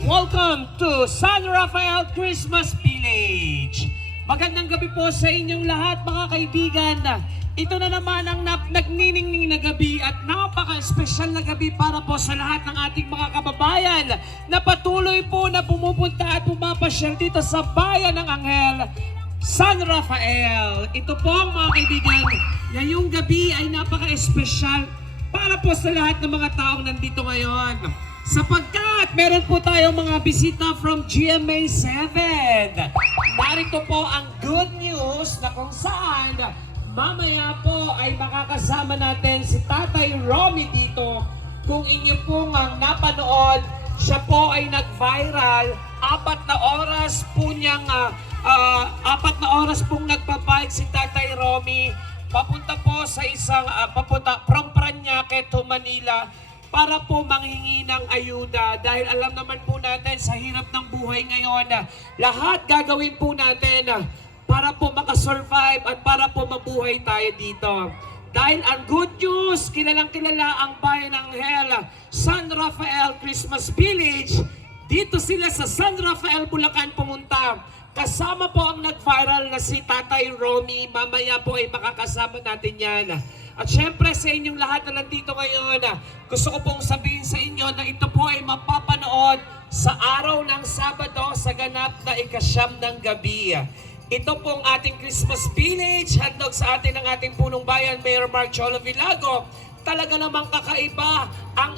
Welcome to San Rafael Christmas Village. Magandang gabi po sa inyong lahat mga kaibigan. Ito na naman ang nagniningning na gabi at napaka-espesyal na gabi para po sa lahat ng ating mga kababayan na patuloy po na pumupunta at pumapasyal dito sa Bayan ng Anghel, San Rafael. Ito po mga kaibigan, ngayong gabi ay napaka-espesyal para po sa lahat ng mga taong nandito ngayon. Sapagkat meron po tayong mga bisita from GMA7. Narito po ang good news na kung saan mamaya po ay makakasama natin si Tatay Romy dito. Kung inyo pong napanood, siya po ay nag-viral. 4 na oras po niyang, 4 na oras pong nagpapahig si Tatay Romy. Papunta po sa isang, papunta from Parañaque to Manila para po manghingi ng ayuda dahil alam naman po natin sa hirap ng buhay ngayon, lahat gagawin po natin para po makasurvive at para po mabuhay tayo dito. Dahil ang good news, kilalang kilala ang Bayan ng Anghel, San Rafael Christmas Village. Dito sila sa San Rafael, Bulacan pumunta. Kasama po ang nag-viral na si Tatay Romy. Mamaya po ay makakasama natin yan. At syempre sa inyong lahat na nandito ngayon, gusto ko pong sabihin sa inyo na ito po ay mapapanood sa araw ng Sabado sa ganap na ika-9 ng gabi. Ito pong ating Christmas Village, handog sa atin ng ating punong bayan, Mayor Mark Cholo Villago. Talaga namang kakaiba ang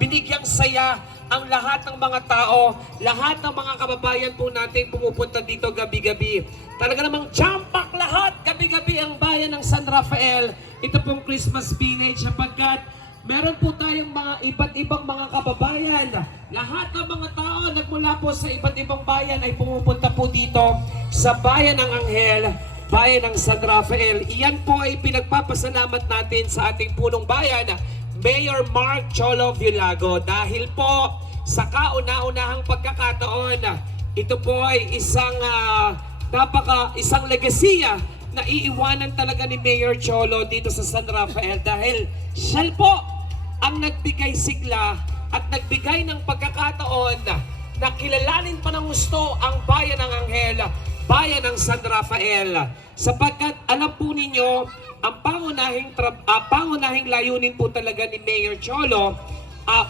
binigyang saya ang lahat ng mga tao, lahat ng mga kababayan po natin pumupunta dito gabi-gabi. Talaga namang jump-pack lahat, gabi-gabi ang bayan ng San Rafael. Ito pong Christmas Village sapagkat meron po tayong mga iba't ibang mga kababayan. Lahat ng mga tao nagmula po sa iba't ibang bayan ay pumupunta po dito sa Bayan ng Anghel, Bayan ng San Rafael. Iyan po ay pinagpapasalamat natin sa ating punong bayan, Mayor Mark Cholo Villago, dahil po sa kauna-unahang pagkakataon, ito po ay isang legasiya na iiwanan talaga ni Mayor Cholo dito sa San Rafael dahil siya po ang nagbigay sigla at nagbigay ng pagkakataon na kilalanin pa ng gusto ang Bayan ng Anghel, Bayan ng San Rafael. Sapagkat alam po ninyo, ang pangunahing layunin po talaga ni Mayor Cholo,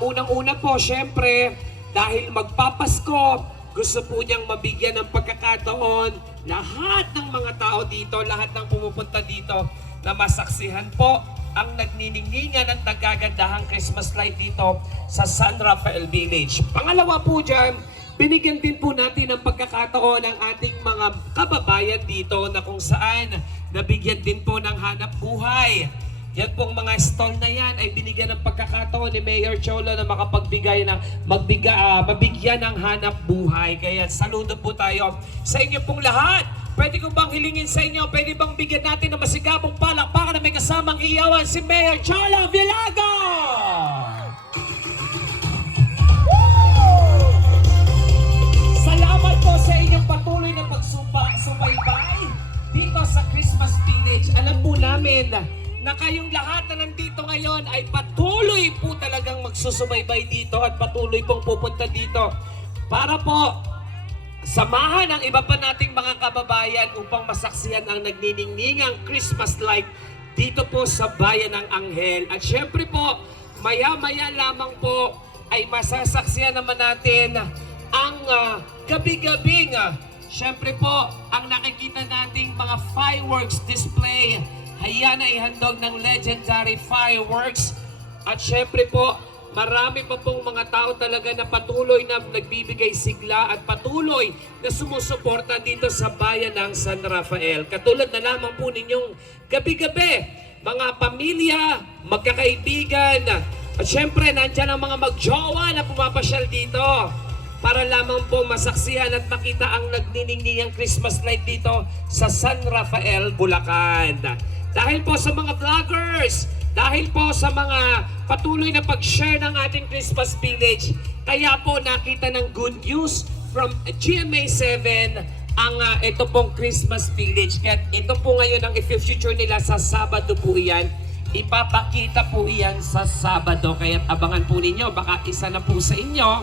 unang-una po syempre dahil magpapasko, gusto po niyang mabigyan ng pagkakataon lahat ng mga tao dito, lahat ng pumupunta dito na masaksihan po ang nagniningningan at nagagandahang Christmas light dito sa San Rafael Village. Pangalawa po dyan, binigyan din po natin ng pagkakataon ang ating mga kababayan dito na kung saan nabigyan din po ng hanap buhay. Yan pong mga stall na yan ay binigyan ng pagkakataon ni Mayor Cholo na makapagbigay ng mabigyan ng hanap buhay. Kaya saludo po tayo sa inyo pong lahat. Pwede ko bang hilingin sa inyo, pwede bang bigyan natin ng masigabong palakpakan na may kasamang iyawan si Mayor Cholo Villago? Salamat po sa inyong patuloy na pagsubaybay dito sa Christmas Village. Alam po namin na kayong lahat na nandito ngayon ay patuloy po talagang magsusubaybay dito at patuloy pong pupunta dito para po samahan ang iba pa nating mga kababayan upang masaksihan ang nagniningningang Christmas light dito po sa Bayan ng Anghel. At syempre po, maya-maya lamang po ay masasaksihan naman natin ang gabi-gabing syempre po ang nakikita nating mga fireworks display. Ayan ay handog ng legendary fireworks. At syempre po, marami pa pong mga tao talaga na patuloy na nagbibigay sigla at patuloy na sumusuporta dito sa Bayan ng San Rafael. Katulad na lamang po ninyong gabi-gabi, mga pamilya, magkakaibigan, at syempre nandyan ang mga magjowa na pumapasyal dito para lamang po masaksihan at makita ang nagniningningang Christmas light dito sa San Rafael, Bulacan. Dahil po sa mga vloggers, dahil po sa mga patuloy na pag-share ng ating Christmas Village, kaya po nakita ng good news from GMA7 ang ito pong Christmas Village. Kaya ito po ngayon ang i-feature nila sa Sabado po yan. Ipapakita po iyan sa Sabado. Kaya abangan po ninyo, baka isa na po sa inyo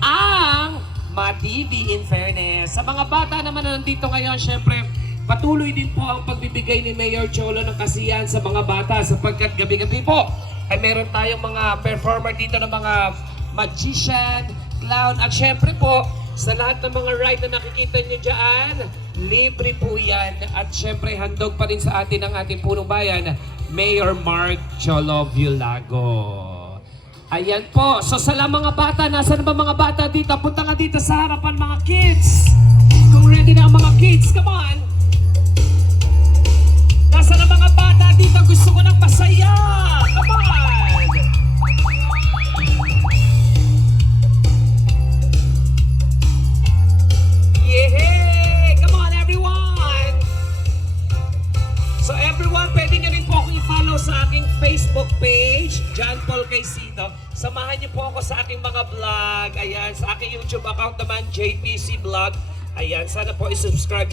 ang MaTV in fairness. Sa mga bata naman na nandito ngayon, syempre, patuloy din po ang pagbibigay ni Mayor Cholo ng kasiyahan sa mga bata sapagkat gabi-gabi po ay meron tayong mga performer dito ng mga magician, clown, at syempre po, sa lahat ng mga ride na nakikita nyo dyan, libre po yan. At syempre, handog pa rin sa atin ang ating punong bayan, Mayor Mark Cholo Villago. Ayan po. So sa mga bata, nasaan ba mga bata dito? Punta nga dito sa harapan mga kids. Kung ready na ang mga kids, come on. Nasaan ang mga bata dito? Gusto ko ng pasaya. Come on. Yeah! Come on everyone! So everyone, pwede nyo rin po ako i-follow sa aking Facebook page, John Paul Caycito. Samahan niyo po ako sa aking mga vlog. Ayan, sa aking YouTube account naman, JPC Vlog. Ayan, sana po i-subscribe